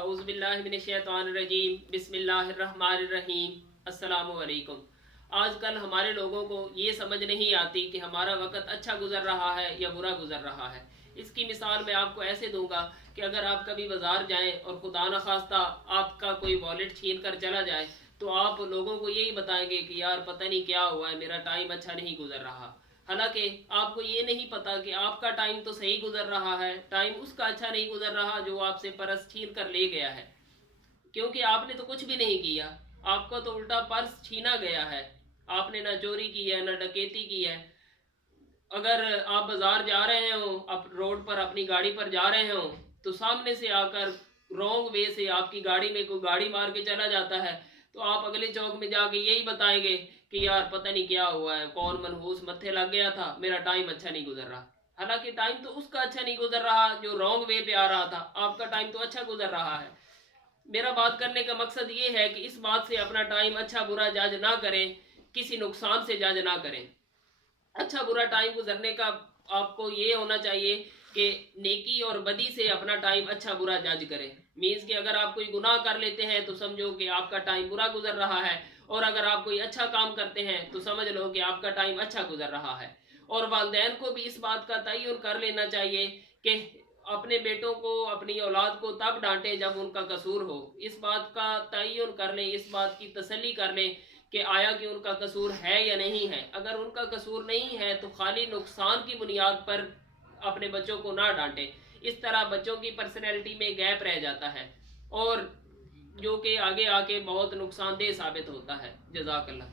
अऊज़ु बिल्लाहि मिनश्शैतानिर्रजीम बिस्मिल्लाहिर्रहमानिर्रहीम। अस्सलामु अलैकुम। आजकल हमारे लोगों को ये समझ नहीं आती कि हमारा वक़्त अच्छा गुजर रहा है या बुरा गुजर रहा है। इसकी मिसाल मैं आपको ऐसे दूंगा कि अगर आप कभी बाजार जाएं और खुदा न खास्ता आपका कोई वॉलेट छीन कर चला जाए तो आप लोगों को यही बताएंगे कि यार पता नहीं क्या हुआ है, मेरा टाइम अच्छा नहीं गुजर रहा। हालांकि आपको ये नहीं पता कि आपका टाइम तो सही गुजर रहा है, टाइम उसका अच्छा नहीं गुजर रहा जो आपसे पर्स छीन कर ले गया है। क्योंकि आपने तो कुछ भी नहीं किया, आपको तो उल्टा पर्स छीना गया है। आपने ना चोरी की है ना डकैती की है। अगर आप बाजार जा रहे हो, आप रोड पर अपनी गाड़ी पर जा रहे हो तो सामने से आकर रॉन्ग वे से आपकी गाड़ी में कोई गाड़ी मार के चला जाता है तो आप अगले चौक में जाके यही बताएंगे कि यार पता नहीं क्या हुआ है, कौन मनहूस मत्थे लग गया था, मेरा टाइम अच्छा नहीं गुजर रहा। हालांकि टाइम तो उसका अच्छा नहीं गुजर रहा जो रॉन्ग वे पे आ रहा था, आपका टाइम तो अच्छा गुजर रहा है। मेरा बात करने का मकसद ये है कि इस बात से अपना टाइम अच्छा बुरा जज ना करें, किसी नुकसान से जज ना करें। अच्छा बुरा टाइम गुजरने का आपको ये होना चाहिए कि नेकी और बदी से अपना टाइम अच्छा बुरा जज करें। मीन्स कि अगर आप कोई गुनाह कर लेते हैं तो समझो कि आपका टाइम बुरा गुजर रहा है, और अगर आप कोई अच्छा काम करते हैं तो समझ लो कि आपका टाइम अच्छा गुजर रहा है। और वालिदैन को भी इस बात का तयन कर लेना चाहिए कि अपने बेटों को, अपनी औलाद को तब डांटे जब उनका कसूर हो। इस बात का तयन कर लें, इस बात की तसल्ली कर लें कि आया कि उनका कसूर है या नहीं है। अगर उनका कसूर नहीं है तो खाली नुकसान की बुनियाद पर अपने बच्चों को ना डांटे। इस तरह बच्चों की पर्सनैलिटी में गैप रह जाता है और जो कि आगे आके बहुत नुकसानदेह साबित होता है। जज़ाकल्लाह।